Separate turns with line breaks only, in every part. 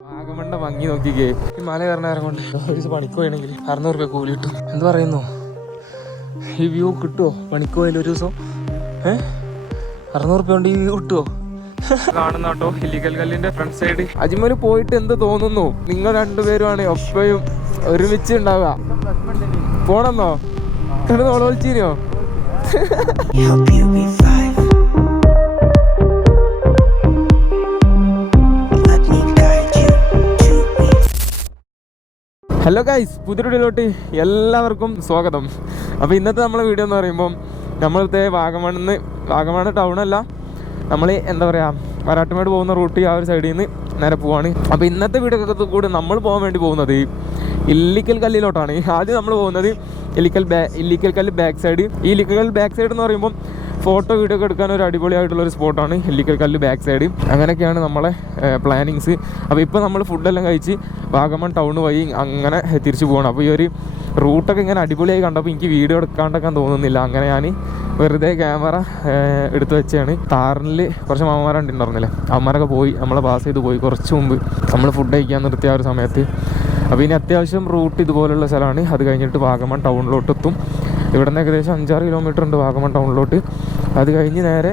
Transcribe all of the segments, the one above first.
വാഗമണ്ട ഭംഗി നോക്കിക്കേ. ഈ മല നേരം കൊണ്ട് ഒരു പണിക്ക് പോയാണെങ്കിൽ അറുന്നൂറ് രൂപ കൂലി കിട്ടും. എന്ത് പറയുന്നു? ഈ വ്യൂ കിട്ടുമോ പണിക്ക് പോയാലും ഒരു ദിവസം? ഏഹ് അറുന്നൂറ് രൂപ കൊണ്ട് ഈ വ്യൂ കിട്ടുമോ കാണുന്ന കേട്ടോ ഹില്ലിക്കൽ കല്ലിന്റെ ഫ്രണ്ട് സൈഡ് അജ്മൽ പോയിട്ട് എന്ത് തോന്നുന്നു? നിങ്ങൾ രണ്ടുപേരുമാണ് എപ്പോഴും ഒരുമിച്ച് ഉണ്ടാവുക. പോണെന്നോ? കണ്ടു ഒളവിച്ചിരിയോ ഹലോ ഗൈസ് പുതിയ വീഡിയോയിലോട്ട് എല്ലാവർക്കും സ്വാഗതം. അപ്പോൾ ഇന്നത്തെ നമ്മളെ വീഡിയോ എന്ന് പറയുമ്പോൾ നമ്മളിത്തെ വാഗമണ്ണിന്ന് വാഗമണ് ടൗൺ അല്ല. നമ്മൾ എന്താ പറയുക വരാട്ടുമേട് പോകുന്ന റൂട്ട് ആ ഒരു സൈഡിൽ നിന്ന് നേരെ പോവാണ്. അപ്പോൾ ഇന്നത്തെ വീഡിയോ കൂടെ നമ്മൾ പോകാൻ വേണ്ടി പോകുന്നത് ഇല്ലിക്കൽ കല്ലിലോട്ടാണ്. ആദ്യം നമ്മൾ പോകുന്നത് ഇല്ലിക്കൽ ബാ ഇല്ലിക്കൽ കല്ല് ബാക്ക് സൈഡ് ഈ ഇല്ലിക്കൽ കല്ല് ബാക്ക് സൈഡ് എന്ന് പറയുമ്പോൾ ഫോട്ടോ വീഡിയോ ഒക്കെ എടുക്കാൻ ഒരു അടിപൊളിയായിട്ടുള്ള ഒരു സ്പോട്ടാണ്. ഹെല്ലിക്കൽ കല്ല് ബാക്ക് സൈഡ് അങ്ങനെയൊക്കെയാണ് നമ്മളെ പ്ലാനിങ്സ് അപ്പോൾ ഇപ്പോൾ നമ്മൾ ഫുഡെല്ലാം കഴിച്ച് വാഗമൺ ടൗൺ വഴി അങ്ങനെ തിരിച്ചു പോകണം അപ്പോൾ ഈ ഒരു റൂട്ടൊക്കെ ഇങ്ങനെ അടിപൊളിയായി കണ്ടപ്പോൾ എനിക്ക് വീഡിയോ എടുക്കാണ്ടൊക്കെ തോന്നുന്നില്ല. അങ്ങനെ ഞാൻ വെറുതെ ക്യാമറ എടുത്ത് വെച്ചാണ് താറിനിൽ കുറച്ച് മാമന്മാരുണ്ട് അമ്മമാരൊക്കെ പോയി നമ്മളെ പാസ് ചെയ്ത് പോയി കുറച്ച് മുമ്പ് നമ്മൾ ഫുഡ് കഴിക്കാൻ നിർത്തിയ ആ ഒരു സമയത്ത്. അപ്പോൾ ഇനി അത്യാവശ്യം റൂട്ട് ഇതുപോലുള്ള സ്ഥലമാണ്. അത് കഴിഞ്ഞിട്ട് വാഗമൺ ടൗണിലോട്ട് എത്തും ഇവിടെ നിന്ന് ഏകദേശം അഞ്ചാറ് കിലോമീറ്റർ ഉണ്ട് വാഗമൺ ടൗണിലോട്ട് അത് കഴിഞ്ഞ് നേരെ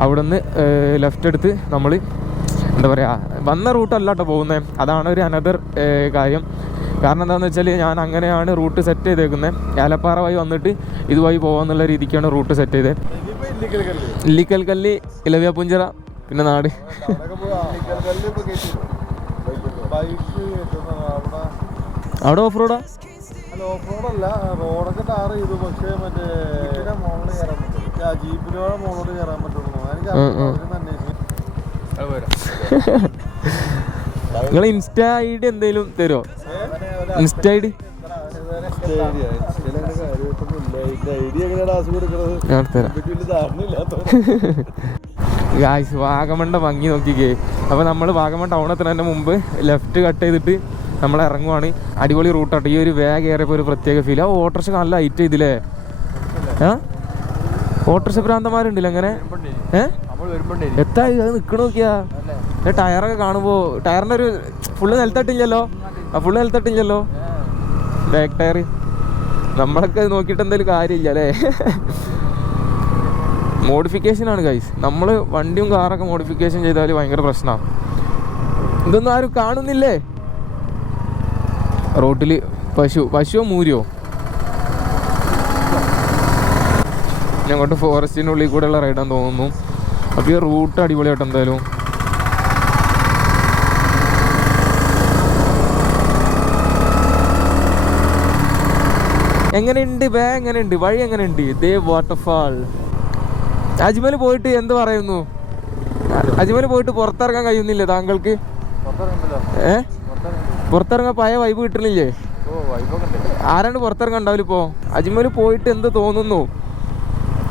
അവിടെ നിന്ന് ലെഫ്റ്റ് എടുത്ത് നമ്മൾ എന്താ പറയുക വന്ന റൂട്ടല്ല കേട്ടോ പോകുന്നത് അതാണ് ഒരു അനദർ കാര്യം കാരണം എന്താണെന്ന് വെച്ചാൽ ഞാൻ അങ്ങനെയാണ് റൂട്ട് സെറ്റ് ചെയ്തേക്കുന്നത് ഏലപ്പാറ വഴി വന്നിട്ട് ഇതുവഴി പോകാമെന്നുള്ള രീതിക്കാണ് റൂട്ട് സെറ്റ് ചെയ്തത് ഇല്ലിക്കൽ കല്ലി ഇലവിയ പുഞ്ചിറ പിന്നെ നാട് അവിടെ ഓഫ് റോഡാ
ഓഫ്റോഡല്ല റോഡൊക്കെ ടാർ ചെയ്തു പക്ഷേ മറ്റേ മോളിൽ കയറാൻ പറ്റും ആ ജീപ്പിനോടെ മോളോട് കയറാൻ പറ്റുള്ളൂ. എനിക്ക്
നിങ്ങൾ ഇൻസ്റ്റ ഐ ഡി എന്തെങ്കിലും തരുമോ ഇൻസ്റ്റ ഐ ഡി ഞാൻ തരാം ഗായ്സ് വാഗമണ്ട ഭംഗി നോക്കിക്കേ. അപ്പൊ നമ്മൾ വാഗമൺ ടൗൺ എത്തുന്നതിന്റെ മുമ്പ് ലെഫ്റ്റ് കട്ട് ചെയ്തിട്ട് നമ്മൾ ഇറങ്ങുവാണ്. അടിപൊളി റൂട്ടാട്ടോ ഈ ഒരു വേഗം കയറിയപ്പോൾ ഒരു പ്രത്യേക ഫീൽ ആ ഓട്ടർഷ നല്ല ഹൈറ്റ് ചെയ്തില്ലേ? ഏ ഓട്ടർഷ ഭ്രാന്തമാരുണ്ടല്ലോ അങ്ങനെ എത്താ അത് നിൽക്കണ നോക്കിയാ. ടയറൊക്കെ കാണുമ്പോൾ ടയറിന്റെ ഒരു ഫുള്ള് നിലത്തട്ടില്ലല്ലോ ആ ഫുള്ള് നിലത്തട്ടില്ലല്ലോ ബാക്ക് ടയർ നമ്മളൊക്കെ നോക്കിട്ട് എന്തെങ്കിലും കാര്യമില്ല അല്ലേ? മോഡിഫിക്കേഷൻ ആണ് ഗൈസ് നമ്മൾ വണ്ടിയും കാറൊക്കെ മോഡിഫിക്കേഷൻ ചെയ്താൽ ഭയങ്കര പ്രശ്നമാണ് ഇതൊന്നും ആരും കാണുന്നില്ലേ? റോട്ടിൽ പശു പശുവോ മൂരിയോ? ഞങ്ങോട്ട് ഫോറസ്റ്റിന്റെ ഉള്ളിൽ കൂടെയുള്ള റൈഡാന്ന് തോന്നുന്നു. അപ്പോൾ ഈ റൂട്ട് അടിപൊളിയായിട്ട് എന്തായാലും. എങ്ങനെയുണ്ട്? ബേ എങ്ങനെയുണ്ട്? വഴി എങ്ങനെയുണ്ട്? ദേ വാട്ടർഫാൾ അജ്മൽ പോയിട്ട് എന്ത് പറയുന്നു? അജ്മൽ പോയിട്ട് പുറത്തിറങ്ങാൻ കഴിയുന്നില്ലേ താങ്കൾക്ക്? ഏ? പുറത്തിറങ്ങാൻ പഴയ വൈബ് കിട്ടണില്ലേ? ആരാണ്ട് പുറത്തിറങ്ങാൻ ഉണ്ടാവില്ല ഇപ്പോ? അജ്മൽ പോയിട്ട് എന്ത് തോന്നുന്നു?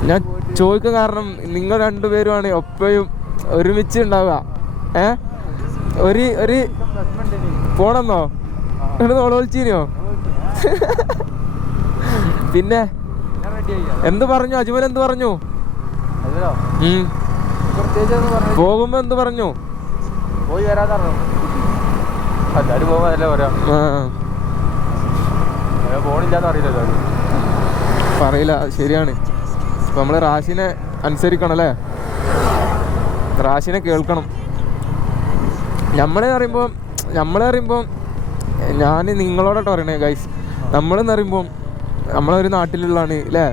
ഞാൻ ചോദിക്കാൻ കാരണം നിങ്ങൾ രണ്ടുപേരുമാണ് ഒപ്പയും ഒരുമിച്ച് ഉണ്ടാവുക ഏ? ഒരു ഒരു പോണെന്നോ? എന്നിട്ട് ഒളവിച്ചിരിയോ പിന്നെ എന്ത് പറഞ്ഞു? അജ്മൽ എന്ത് പറഞ്ഞു. പോകുമ്പോ എന്ത് പറഞ്ഞു?
പോയി പറയാം അറിയില്ലല്ലോ
പറയില്ല ശരിയാണ്. ഇപ്പൊ നമ്മൾ റാഷിനെ അനുസരിക്കണം അല്ലേ? റാഷിനെ കേൾക്കണം. നമ്മളെ പറയുമ്പോൾ നമ്മളെ പറയുമ്പോൾ ഞാൻ നിങ്ങളോടോട്ട് പറയണേ ഗൈസ് നമ്മളെന്ന് പറയുമ്പോൾ നമ്മളൊരു നാട്ടിലുള്ളതാണ് അല്ലേ?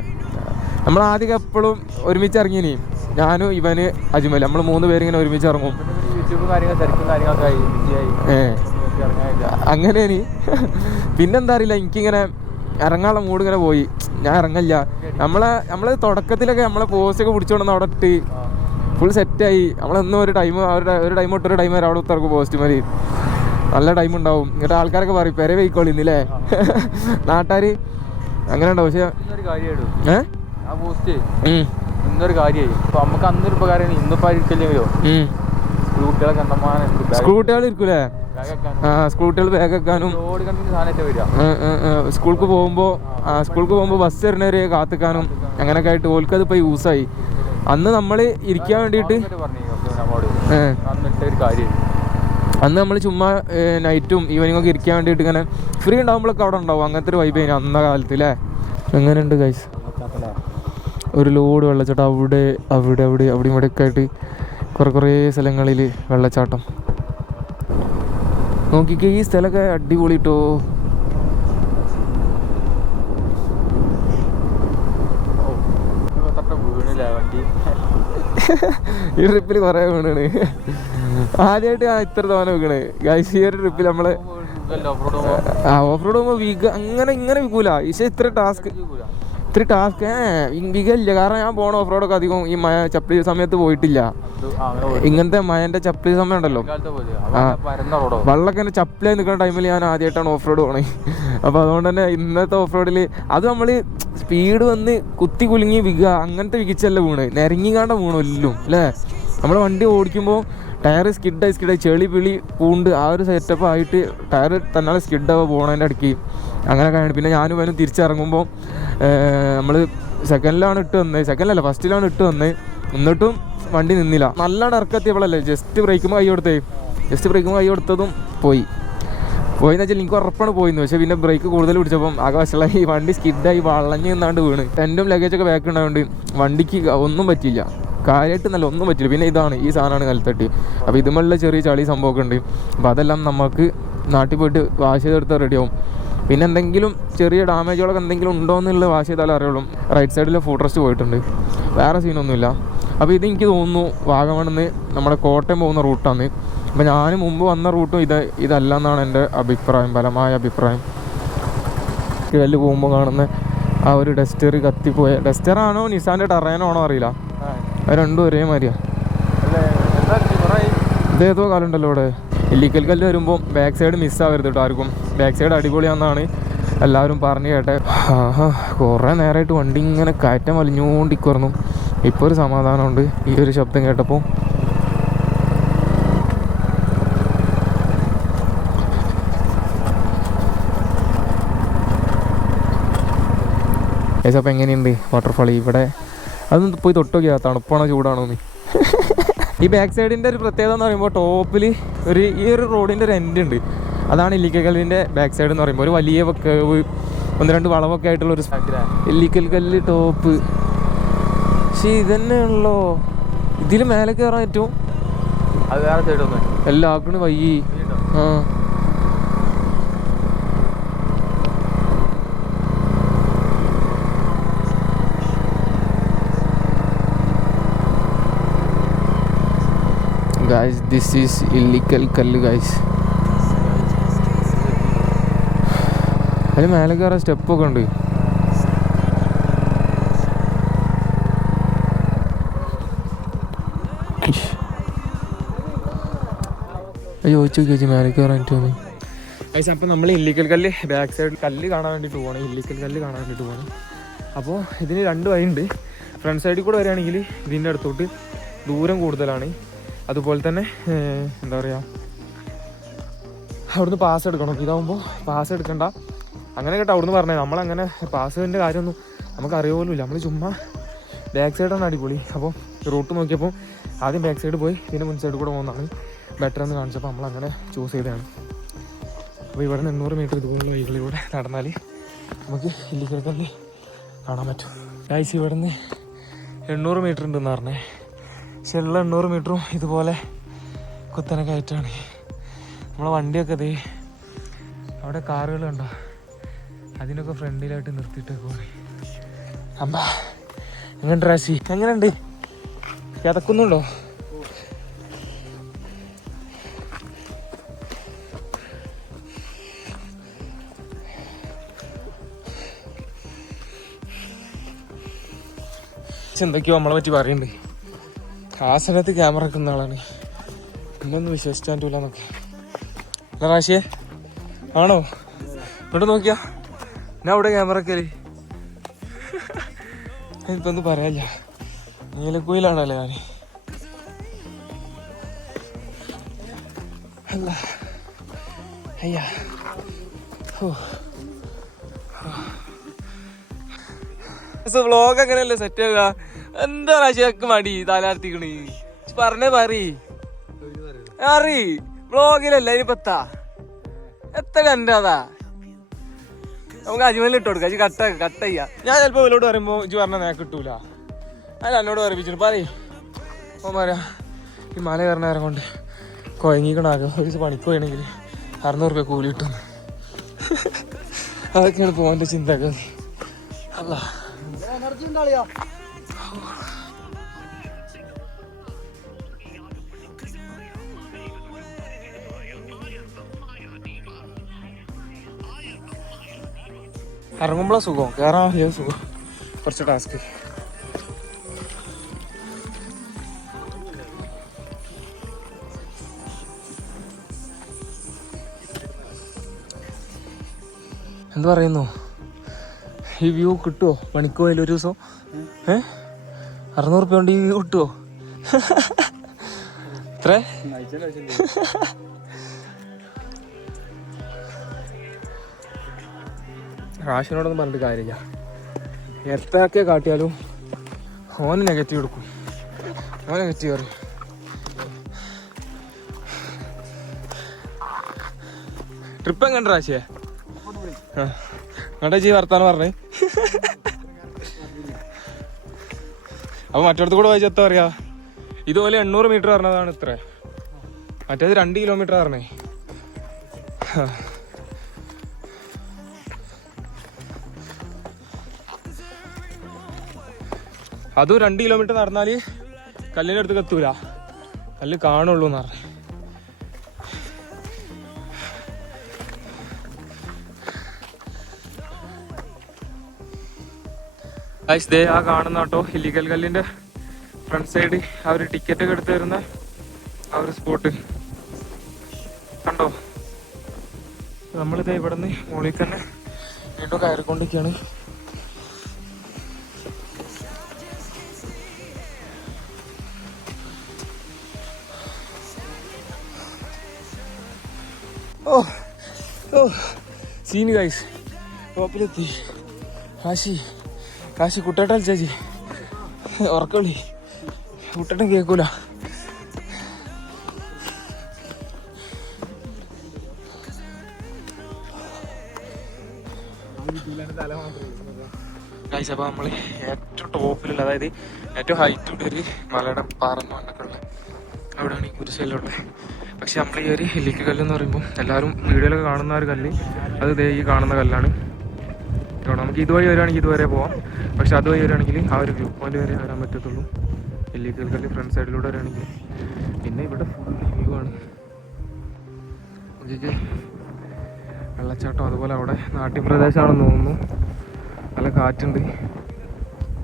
നമ്മൾ ആദ്യം എപ്പോഴും ഒരുമിച്ച് ഇറങ്ങിനി ഞാനും ഇവന് അജ്മൽ നമ്മൾ മൂന്ന് പേരിങ്ങനെ ഒരുമിച്ച് ഇറങ്ങും.
യൂട്യൂബ്
അങ്ങനെ ഇനി. പിന്നെന്താ അറിയില്ല എനിക്കിങ്ങനെ ഇറങ്ങാനുള്ള മൂഡ് ഇങ്ങനെ പോയി. ഞാൻ ഇറങ്ങില്ല നമ്മളെ നമ്മളെ തുടക്കത്തിലൊക്കെ നമ്മളെ പോസ്റ്റൊക്കെ പിടിച്ചോണ്ടെന്ന് അവിടെ ഇട്ട് ഫുൾ സെറ്റായി നമ്മളെന്നും ഒരു ടൈം അവരുടെ ഒരു ടൈം തൊട്ട് ഒരു ടൈം വരെ അവിടെ ഉത്തർക്ക് പോസ്റ്റ് മതി. നല്ല ടൈം ഉണ്ടാവും. എന്നിട്ട് ആൾക്കാരൊക്കെ പറയും പെരെ വെയിക്കോളി ഇന്നില്ലേ നാട്ടുകാർ അങ്ങനെ ഉണ്ടാവും. പക്ഷേ
ഇന്നൊരു കാര്യമായി ഇപ്പൊ നമുക്ക് അന്നൊരു ഉപകാരം ഇന്നിപ്പോ ആയിരിക്കില്ലെങ്കിലോ
ഉം.
കുട്ടികളെ കണ്ടമാനം.
കുട്ടികൾ ഇരിക്കൂലേ? ആ സ്കൂൾ കുട്ടികൾ ബാഗ് വെക്കാനും സ്കൂൾക്ക് പോകുമ്പോൾ സ്കൂൾക്ക് പോകുമ്പോൾ ബസ് വരുന്നവരെ കാത്തിക്കാനും അങ്ങനെയൊക്കെ ആയിട്ട് ഓൽക്കത് ഇപ്പോൾ യൂസായി. അന്ന് നമ്മൾ ഇരിക്കാൻ വേണ്ടിയിട്ട് അന്ന് നമ്മൾ ചുമ്മാ നൈറ്റും ഈവനിങ് ഒക്കെ ഇരിക്കാൻ വേണ്ടിയിട്ട് ഇങ്ങനെ ഫ്രീ ഉണ്ടാകുമ്പോഴൊക്കെ അവിടെ ഉണ്ടാവും. അങ്ങനത്തെ ഒരു വൈബ് കഴിഞ്ഞു അന്ന കാലത്ത് അല്ലേ എങ്ങനെയുണ്ട് ഗൈസ് ഒരു ലോഡ് വെള്ളച്ചാട്ടം അവിടെ അവിടെ അവിടെ അവിടെ ഇവിടെ ഒക്കെ ആയിട്ട് കുറേ കുറേ സ്ഥലങ്ങളിൽ വെള്ളച്ചാട്ടം. നോക്കിക്കേ ഈ സ്ഥലമൊക്കെ അടിപൊളി കിട്ടോ ഈ ട്രിപ്പിൽ കുറേ വീണാണ്. ആദ്യമായിട്ട് ആ ഇത്ര തവണ വീണേ. ഗൈസ് ഈ ഒരു ട്രിപ്പിൽ നമ്മൾ ആ ഓഫ് റോഡ് പോകുമ്പോൾ വീക്ക് അങ്ങനെ ഇങ്ങനെ വിൽക്കൂല. ഈശ ഇത്ര ടാസ്ക് ഇത്ര ടാസ്ക് ഏ വികയില്ല കാരണം ഞാൻ പോണ ഓഫ് റോഡൊക്കെ അധികം ഈ മഴ ചപ്പിളി സമയത്ത് പോയിട്ടില്ല. ഇങ്ങനത്തെ മഴന്റെ ചപ്പിളി സമയം ഉണ്ടല്ലോ. വെള്ളമൊക്കെ എന്നെ ചപ്പിലായി നിൽക്കുന്ന ടൈമിൽ ഞാൻ ആദ്യമായിട്ടാണ് ഓഫ് റോഡ് പോണേ. അപ്പോൾ അതുകൊണ്ട് തന്നെ ഇന്നത്തെ ഓഫ് റോഡിൽ അത് നമ്മൾ സ്പീഡ് വന്ന് കുത്തി കുലുങ്ങി വിക അങ്ങനത്തെ വികിച്ചല്ല വീണ്. നിരങ്ങിക്കാണ്ട വീണു എല്ലാം അല്ലേ? നമ്മൾ വണ്ടി ഓടിക്കുമ്പോൾ ടയർ സ്കിഡായി സ്കിഡായി ചെളി പിളി പൂണ്ട് ആ ഒരു സെറ്റപ്പ് ആയിട്ട് ടയർ തന്നെ സ്കിഡ് സ്കിഡാവുക പോണതിന്റെ ഇടയ്ക്ക്. അങ്ങനെ കഴിഞ്ഞു പിന്നെ ഞാനും വനും തിരിച്ചിറങ്ങുമ്പോൾ നമ്മൾ സെക്കൻഡിലാണ് ഇട്ട് വന്നത് സെക്കൻഡിലല്ല ഫസ്റ്റിലാണ് ഇട്ട് വന്നത് എന്നിട്ടും വണ്ടി നിന്നില്ല. നല്ല ഇറക്കത്തിയപ്പോഴല്ലേ ജസ്റ്റ് ബ്രേക്കുമ്പോൾ കൈ കൊടുത്തേ. ജസ്റ്റ് ബ്രേക്കുമ്പോൾ കൈ കൊടുത്തതും പോയി. പോയിന്ന് വെച്ചാൽ എനിക്ക് ഉറപ്പാണ് പോയിന്ന്. പക്ഷേ പിന്നെ ബ്രേക്ക് കൂടുതൽ പിടിച്ചപ്പം ആകെ വശമുള്ള ഈ വണ്ടി സ്കിഡായി വളഞ്ഞ് നിന്നാണ്ട് വീണ്. ടെന്റും ലഗേജൊക്കെ ബാക്ക് ഉണ്ടായതുകൊണ്ട് വണ്ടിക്ക് ഒന്നും പറ്റിയില്ല. കാര്യമായിട്ട് നല്ല ഒന്നും പറ്റില്ല പിന്നെ ഇതാണ് ഈ സാധനമാണ് കൽത്തട്ടി അപ്പോൾ ഇതുമുള്ള ചെറിയ ചളി സംഭവമൊക്കെ ഉണ്ട്. അപ്പോൾ അതെല്ലാം നമുക്ക് നാട്ടിൽ പോയിട്ട് വാഷ് ചെയ്തെടുത്താൽ റെഡിയാവും പിന്നെ എന്തെങ്കിലും ചെറിയ ഡാമേജുകളൊക്കെ എന്തെങ്കിലും ഉണ്ടോ എന്നുള്ള വാഷ് ചെയ്താലും അറിയുള്ളൂ. റൈറ്റ് സൈഡിൽ ഫുഡ് റെസ്റ്റ് പോയിട്ടുണ്ട്. വേറെ സീനൊന്നുമില്ല അപ്പോൾ ഇത് എനിക്ക് തോന്നുന്നു വാഗമണെന്ന് നമ്മുടെ കോട്ടയം പോകുന്ന റൂട്ടാണ് അപ്പോൾ ഞാൻ മുമ്പ് വന്ന റൂട്ടും ഇത് ഇതല്ല എന്നാണ് എന്റെ അഭിപ്രായം ബലമായ അഭിപ്രായം. കല്ല് പോകുമ്പോൾ കാണുന്ന ആ ഒരു ഡസ്റ്റർ കത്തിപ്പോയ ഡസ്റ്ററാണോ നിസാന്റെ ടെറേനോ ആണോ അറിയില്ല. രണ്ടും ഒരേ മാതിരിയാണ് ഇതേതോ കാലുണ്ടല്ലോ ഇവിടെ. ഇല്ലിക്കൽ കല്ല് വരുമ്പോൾ ബാക്ക് സൈഡ് മിസ്സാവരുത് കേട്ടോ ആർക്കും. ബാക്ക് സൈഡ് അടിപൊളിയാണെന്നാണ് എല്ലാവരും പറഞ്ഞു കേട്ടെ. കുറേ നേരമായിട്ട് വണ്ടി ഇങ്ങനെ കയറ്റം വലിഞ്ഞുകൊണ്ടിക്കുറന്നു ഇപ്പോൾ ഒരു സമാധാനമുണ്ട്. ഈ ഒരു ശബ്ദം കേട്ടപ്പോൾ ഏസ് അപ്പോൾ എങ്ങനെയുണ്ട് വാട്ടർഫാൾ ഇവിടെ? അതൊന്ന് പോയി തൊട്ട് തണുപ്പാണോ ചൂടാണോ നീ ഈ ബാക്ക് സൈഡിന്റെ ഒരു പ്രത്യേകത എന്ന് പറയുമ്പോൾ ടോപ്പിൽ ഒരു ഈ ഒരു റോഡിന്റെ ഒരു എൻഡ് ഉണ്ട്. അതാണ് ഇല്ലിക്കൽ കല്ലിന്റെ ബാക്ക് സൈഡ് എന്ന് പറയുമ്പോൾ ഒരു വലിയ കേവ് ഒന്ന് രണ്ട് വളവൊക്കെ ആയിട്ടുള്ള ഒരു ഇല്ലിക്കൽ കല്ല് ടോപ്പ് പക്ഷേ ഇതന്നെയുള്ളോ ഇതിൽ മേലെ കയറാൻ പറ്റും
അത് വേറെ സൈഡ് ഒന്ന്
എല്ലാം ആക്കണ് വയ്യി. ആ ഗായ്സ് ദിസ് ഈസ് ഇല്ലിക്കൽ കല്ല് ഗൈസ് അതിന് മേലെ കയറാൻ സ്റ്റെപ്പൊക്കെ ഉണ്ട്. ചോദിച്ചു ചോദിച്ചു മേലെ കയറാൻ തോന്നി ഗൈസ് അപ്പം നമ്മൾ ഇല്ലിക്കൽ കല്ല് ബാക്ക് സൈഡ് കല്ല് കാണാൻ വേണ്ടിയിട്ട് പോകണം ഇല്ലിക്കൽ കല്ല് കാണാൻ വേണ്ടിയിട്ട് പോകണം അപ്പോൾ ഇതിന് രണ്ട് വഴിയുണ്ട്. ഫ്രണ്ട് സൈഡിൽ കൂടെ വരികയാണെങ്കിൽ ഇതിന്റെ അടുത്തോട്ട് ദൂരം കൂടുതലാണ്. അതുപോലെ തന്നെ എന്താ പറയുക അവിടുന്ന് പാസ് എടുക്കണം. ഇതാവുമ്പോൾ പാസ് എടുക്കണ്ട. അങ്ങനെ കേട്ടോ അവിടുന്ന് പറഞ്ഞത്. നമ്മളങ്ങനെ പാസ്സിന്റെ കാര്യമൊന്നും നമുക്ക് അറിയുമല്ലോ നമ്മൾ ചുമ്മാ ബാക്ക് സൈഡാണ് അടിപൊളി. അപ്പോൾ റൂട്ട് നോക്കിയപ്പോൾ ആദ്യം ബാക്ക് സൈഡ് പോയി പിന്നെ മുൻ സൈഡ് കൂടെ പോകുന്നതാണ് ബെറ്റർ എന്ന് കാണിച്ചപ്പോൾ നമ്മൾ അങ്ങനെ ചൂസ് ചെയ്തതാണ്. അപ്പോൾ ഇവിടെ നിന്ന് എണ്ണൂറ് മീറ്റർ ഇതുപോലുള്ള വഴികളിലൂടെ നടന്നാൽ നമുക്ക് ഇല്ലിക്കൽ കല്ല് കാണാൻ പറ്റും. ഗൈസ് ഇവിടെ നിന്ന് എണ്ണൂറ് മീറ്റർ ഉണ്ടെന്ന് പറഞ്ഞേ. ഉള്ള എണ്ണൂറ് മീറ്ററും ഇതുപോലെ കുത്തനെ കയറ്റാണ്. നമ്മളെ വണ്ടിയൊക്കെ ദേ അവിടെ കാറുകളുണ്ടോ അതിനൊക്കെ ഫ്രണ്ടിലായിട്ട് നിർത്തിയിട്ടേക്കുവാണ്. അമ്മ എങ്ങനെയുണ്ട് റാശി? എങ്ങനെയുണ്ട്? കിതക്കുന്നുണ്ടോ എന്തൊക്കെയോ നമ്മളെ പറ്റി പറയുന്നുണ്ട്. ആ ക്യാമറ വെക്കുന്ന ആളാണ്. എന്നൊന്നും വിശ്വസിച്ചാൻ പറ്റൂല എന്നൊക്കെ. അല്ല റാശിയെ ആണോ? ഇങ്ങോട്ട് നോക്കിയാ. ഞാൻ അവിടെ ക്യാമറ കയറി ഇപ്പൊ ഒന്നും പറയാല്ല നീലക്കുയിലാണല്ലേ ഞാൻ. അല്ല. അയ്യാ. വ്ളോഗ് അങ്ങനെയല്ലേ സെറ്റ് ആവുക? എന്താ റാശിയൊക്കെ മടി? തലാർത്തിക്കണ് പറഞ്ഞേ പറി അറി ബ്ലോഗിലല്ല ഇനി പത്താ എത്ര കണ്ടതാ നമുക്ക് അജ്മലിൽ ഇട്ട് കൊടുക്കാം. അജി കട്ട കട്ട് ചെയ്യാം. ഞാൻ ചിലപ്പോൾ ഇവരോട് പറയുമ്പോൾ ഇജ്ജ് പറഞ്ഞാൽ നേരെ കിട്ടൂല. അല്ല എന്നോട് പറയിപ്പിച്ചിട്ട് പറയ്. ഓ പറയാ ഈ മല കയറുന്ന നേരം കൊണ്ട് കുഴങ്ങിക്കണാകും ഒരു ദിവസം പണിക്ക് പോയണമെങ്കിൽ അറുന്നൂറ് രൂപ കൂലി കിട്ടും. അതൊക്കെയാണ് പോകാന്റെ ചിന്തകൾ. അല്ല
എനർജി ഉണ്ടാളിയാ
ഇറങ്ങുമ്പോഴാ സുഖം. കയറാൻ വലിയ സുഖം. കുറച്ച് ടാസ്ക് എന്ത് പറയുന്നു? ഈ വ്യൂ കിട്ടുമോ പണിക്ക് ഒരു ദിവസം? ഏ? അറുന്നൂറ് റുപ്യ കൊണ്ട് ഈ വ്യൂ കിട്ടുമോ എത്ര റാഷിനോടൊന്നും പറഞ്ഞിട്ട് കാര്യമില്ല. എത്രയൊക്കെ കാട്ടിയാലും ഓന് നെഗറ്റീവ് എടുക്കും. ഓൻ നെഗറ്റീവ് പറയും. ട്രിപ്പ് എങ്ങനെ റാശിയെ നിങ്ങളുടെ ജി വർത്താനം പറഞ്ഞേ? അപ്പൊ മറ്റോടത്ത് കൂടെ വായിച്ചെത്താ പറയാ? ഇതുപോലെ എണ്ണൂറ് മീറ്റർ പറഞ്ഞതാണ് ഇത്ര. മറ്റേത് രണ്ട് കിലോമീറ്റർ പറഞ്ഞേ. അതും രണ്ട് കിലോമീറ്റർ നടന്നാൽ കല്ലിന്റെ അടുത്ത് എത്തൂല കല്ല് കാണുള്ളൂ എന്ന് പറഞ്ഞു. ദേ ആ കാണുന്ന കേട്ടോ ഇല്ലീഗൽ കല്ലിന്റെ ഫ്രണ്ട് സൈഡ് ഒരു ടിക്കറ്റ് എടുത്ത് തരുന്ന ആ ഒരു സ്പോട്ട് കണ്ടോ? നമ്മളിത് ഇവിടെ നിന്ന് മുകളിൽ തന്നെ വീണ്ടും കയറിക്കൊണ്ടിരിക്കുകയാണ്. സീന് ഗൈസ് ടോപ്പിലെത്തി കാശി കാശി കുട്ടേട്ടാൽ ചേച്ചി ഉറക്കളി കുട്ടേട്ടൻ കേൾക്കൂല ഗൈസ് അപ്പോൾ നമ്മൾ ഏറ്റവും ടോപ്പിലുള്ള അതായത് ഏറ്റവും ഹൈറ്റ് ഉള്ള ഒരു മലയുടെ പാറന്ന് പറഞ്ഞൊക്കെയുള്ള അവിടെയാണ് ഈ കുരിശല്ലുള്ളത് പക്ഷെ നമ്മൾ ഈ ഒരു ഹില്ലിക്ക് കല്ല് എന്ന് പറയുമ്പോൾ എല്ലാവരും വീഡിയോയിലൊക്കെ കാണുന്ന ഒരു കല്ല് അത് ദേ ഈ കാണുന്ന കല്ലാണ്. കേട്ടോ നമുക്ക് ഇതുവഴി വരികയാണെങ്കിൽ ഇതുവരെ പോവാം. പക്ഷെ അതുവഴി വരികയാണെങ്കിൽ ആ ഒരു വ്യൂ പോയിന്റ് വരെ വരാൻ പറ്റത്തുള്ളൂ. വലിയ കല്ല് ഫ്രണ്ട് സൈഡിലൂടെ വരികയാണെങ്കിൽ. പിന്നെ ഇവിടെ ഫുൾ വ്യൂ ആണ്. വെള്ളച്ചാട്ടം അതുപോലെ അവിടെ നാട്യപ്രദേശമാണെന്ന് തോന്നുന്നു. നല്ല കാറ്റുണ്ട്.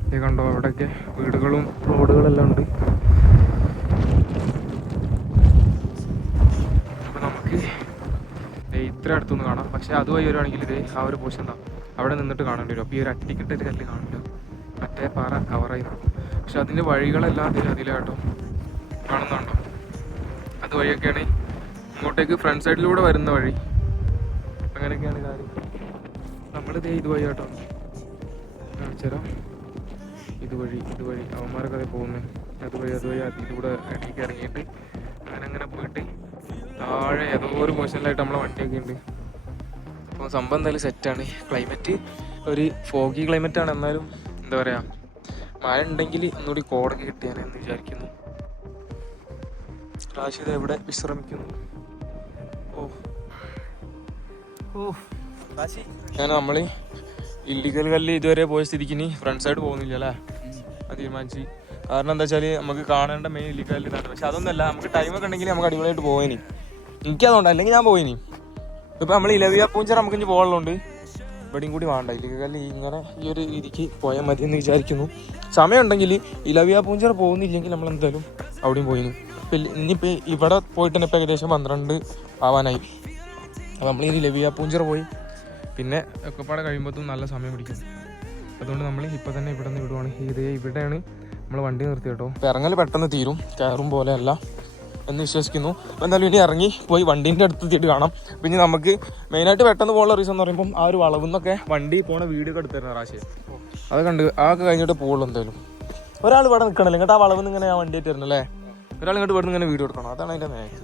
ഇത് കണ്ടോ അവിടെയൊക്കെ വീടുകളും റോഡുകളെല്ലാം ഉണ്ട്. അപ്പൊ നമുക്ക് ഇത്ര അടുത്തുനിന്ന് കാണാം. പക്ഷെ അതുവഴി വരുവാണെങ്കിൽ ഇത് ആ ഒരു പോഷൻ എന്താ അവിടെ നിന്നിട്ട് കാണേണ്ടി വരും. അപ്പോൾ ഈ ഒരു അട്ടിക്കിട്ടൊരു കല്ല് കാണില്ല മറ്റേ പാറ കവറായി നിൽക്കും. പക്ഷെ അതിന്റെ വഴികളെല്ലാം അതിൽ അതിലാട്ടോ കാണുന്നുണ്ടോ? അതുവഴിയൊക്കെയാണ് ഇങ്ങോട്ടേക്ക് ഫ്രണ്ട് സൈഡിലൂടെ വരുന്ന വഴി. അങ്ങനെയൊക്കെയാണ് കാര്യം. നമ്മളിതേ ഇതുവഴി കേട്ടോ. കാണിച്ചുതരാം. ഇതുവഴി ഇതുവഴി അവന്മാരൊക്കെ അതിൽ പോകുന്നത്. അതുവഴി അതുവഴി അതിലൂടെ ഇടയ്ക്ക് ഇറങ്ങിയിട്ട് അങ്ങനെ അങ്ങനെ പോയിട്ട് താഴെ ഏതോ ഒരു പൊസിഷനിലായിട്ട് നമ്മളെ വണ്ടിയൊക്കെ ഉണ്ട്. അപ്പോൾ സംഭവം എന്തായാലും സെറ്റാണ് ക്ലൈമറ്റ് ഒരു ഫോഗി ക്ലൈമറ്റ് ആണ്. എന്നാലും എന്താ പറയുക മഴ ഉണ്ടെങ്കിൽ ഒന്നുകൂടി കോടൊക്കെ കിട്ടിയാനെന്ന് വിചാരിക്കുന്നു. റാഷിദ് എവിടെ വിശ്രമിക്കുന്നു? ഓ. ഓ ഞാൻ നമ്മൾ ഇല്ലീഗൽ കല്ല് ഇതുവരെ പോയ സ്ഥിതിക്ക് ഇനി ഫ്രണ്ട് സൈഡ് പോകുന്നില്ല അല്ലേ? അത് തീരുമാനിച്ച്. കാരണം എന്താ വെച്ചാൽ നമുക്ക് കാണേണ്ട മെയിൻ ഇല്ലീഗൽ കല്ല് പക്ഷെ അതൊന്നല്ല നമുക്ക് ടൈം ഒക്കെ ഉണ്ടെങ്കിൽ നമുക്ക് അടിപൊളിയായിട്ട് പോയിനി എനിക്കതുകൊണ്ട് അല്ലെങ്കിൽ ഞാൻ പോയിനി. ഇപ്പൊ നമ്മൾ ഇലവിയ പൂഞ്ചർ നമുക്ക് ഇനി പോകാനുള്ളതുകൊണ്ട് ഇവിടെയും കൂടി വേണ്ട. ഇല്ലെങ്കിൽ ഇങ്ങനെ ഈ ഒരു രീതിക്ക് പോയാൽ മതി എന്ന് വിചാരിക്കുന്നു. സമയം ഉണ്ടെങ്കിൽ ഇലവിയ പൂഞ്ചർ പോകുന്നില്ലെങ്കിൽ നമ്മൾ എന്തായാലും അവിടെയും പോയിന്. ഇപ്പം ഇനിയിപ്പോൾ ഇവിടെ പോയിട്ട് തന്നെ ഇപ്പൊ ഏകദേശം പന്ത്രണ്ട് ആവാനായി. അപ്പോൾ നമ്മൾ ഈ ലവിയ പൂഞ്ചർ പോയി. പിന്നെ ഒക്കെപ്പാടെ കഴിയുമ്പോഴത്തും നല്ല സമയം പിടിക്കും. അതുകൊണ്ട് നമ്മൾ ഇപ്പോൾ തന്നെ ഇവിടെ നിന്ന് വിടുവാണ് ഇതേ ഇവിടെയാണ് നമ്മൾ വണ്ടി നിർത്തി കേട്ടോ. ഇറങ്ങൽ പെട്ടെന്ന് തീരും. കയറും പോലെ അല്ല. എന്ന് വിശ്വസിക്കുന്നു. എന്തായാലും ഇനി ഇറങ്ങി പോയി വണ്ടീന്റെ അടുത്ത് എത്തിയിട്ട് കാണാം. പിന്നെ നമുക്ക് മെയിനായിട്ട് പെട്ടെന്ന് പോകാനുള്ള റീസൺ എന്ന് പറയുമ്പോൾ ആ ഒരു വളവിൽ നിന്നൊക്കെ വണ്ടി പോണ വീഡിയോ ഒക്കെ എടുത്തു തരുന്ന റാശിയ അത് കണ്ട് അതൊക്കെ കഴിഞ്ഞിട്ട് പോകുള്ളൂ എന്തായാലും. ഒരാൾ ഇവിടെ നിൽക്കണല്ലോ ഇങ്ങോട്ട് ആ വളവിൽ നിന്ന് ഇങ്ങനെ ആ വണ്ടി ആയിട്ട് തരണല്ലേ ഒരാൾ ഇങ്ങോട്ട് ഇവിടെ നിന്ന് ഇങ്ങനെ വീഡിയോ എടുക്കണം? അതാണ് അതിന്റെ നേക്ക്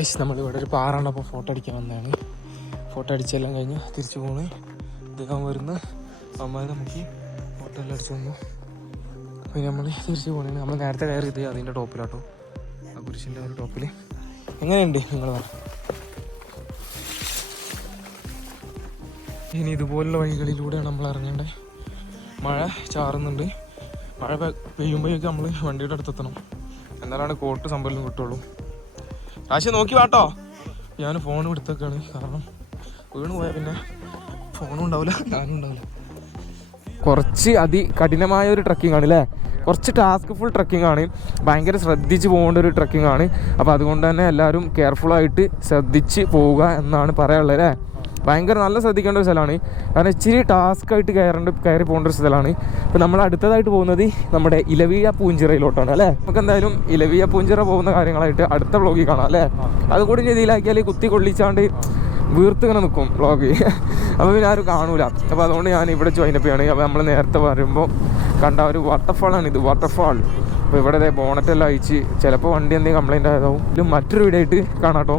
ഗൈസ് നമ്മളിവിടെ ഒരു പാറാണ് അപ്പോൾ ഫോട്ടോ അടിക്കാൻ വന്നതാണ്. ഫോട്ടോ അടിച്ചെല്ലാം കഴിഞ്ഞ് തിരിച്ചു പോണ്. ഇദ്ദേഹം വരുന്ന. അമ്മ നമുക്ക് ഫോട്ടോ എല്ലാം അടിച്ചു വന്നു അപ്പോൾ നമ്മൾ തിരിച്ചു പോകണേ നമ്മൾ നേരത്തെ കയറിയത് അതിന്റെ ടോപ്പിലാട്ടോ. ആ കുരിശിന്റെ ഒരു ടോപ്പിൽ എങ്ങനെയുണ്ട് നിങ്ങൾ ഇനി ഇതുപോലുള്ള വഴികളിലൂടെയാണ് നമ്മൾ ഇറങ്ങേണ്ടത്. മഴ ചാറുന്നുണ്ട്. മഴ പെയ്യുമ്പോഴേക്കും നമ്മൾ വണ്ടിയുടെ അടുത്തെത്തണം. എന്നാലാണ് കോട്ട് സംഭവം കിട്ടുള്ളൂ. രാശി നോക്കി വാട്ടോ. ഞാൻ ഫോൺ എടുത്തൊക്കെയാണ് കാരണം വീണ് പോയാൽ പിന്നെ ഫോണും ഉണ്ടാവില്ല ഞാനും ഉണ്ടാവില്ല. കുറച്ച് അതി കഠിനമായ ഒരു ട്രക്കിംഗ് ആണ് അല്ലേ കുറച്ച് ടാസ്ക് ഫുൾ ട്രക്കിംഗ് ആണ്. ഭയങ്കര ശ്രദ്ധിച്ച് പോകേണ്ട ഒരു ട്രക്കിംഗ് ആണ്. അപ്പോൾ അതുകൊണ്ട് തന്നെ എല്ലാവരും കെയർഫുൾ ആയിട്ട് ശ്രദ്ധിച്ച് പോവുക എന്നാണ് പറയാനുള്ളത് അല്ലേ ഭയങ്കര നല്ല ശ്രദ്ധിക്കേണ്ട ഒരു സ്ഥലമാണ്. കാരണം ഇച്ചിരി ടാസ്ക് ആയിട്ട് കയറേണ്ട കയറി പോകേണ്ട ഒരു സ്ഥലമാണ്. ഇപ്പോൾ നമ്മൾ അടുത്തതായിട്ട് പോകുന്നത് നമ്മുടെ ഇലവിയ പൂഞ്ചിറയിലോട്ടാണ് അല്ലേ? നമുക്ക് എന്തായാലും ഇലവിയ പൂഞ്ചിറ പോകുന്ന കാര്യങ്ങളായിട്ട് അടുത്ത വ്ളോഗിൽ കാണാം അല്ലേ? അതുകൂടി രീതിയിലാക്കിയാൽ കുത്തി കൊള്ളിച്ചാണ്ട് വീർത്തിങ്ങനെ നിൽക്കും വ്ളോഗ് അപ്പോൾ പിന്നെ ആരും കാണൂല. അപ്പോൾ അതുകൊണ്ട് ഞാൻ ഇവിടെ ജോയിൻ അപ്പ് ചെയ്യാണ്. അപ്പോൾ നമ്മൾ നേരത്തെ വരുമ്പോൾ കണ്ട ഒരു വാട്ടർഫാളാണ് ഇത് വാട്ടർഫാൾ അപ്പോൾ ഇവിടെ ബോണറ്റ് എല്ലാം അയച്ച് ചിലപ്പോൾ വണ്ടി എന്തെങ്കിലും കംപ്ലയിന്റ് ആയതാവും. മറ്റൊരു വീഡിയോ ആയിട്ട് കാണാട്ടോ.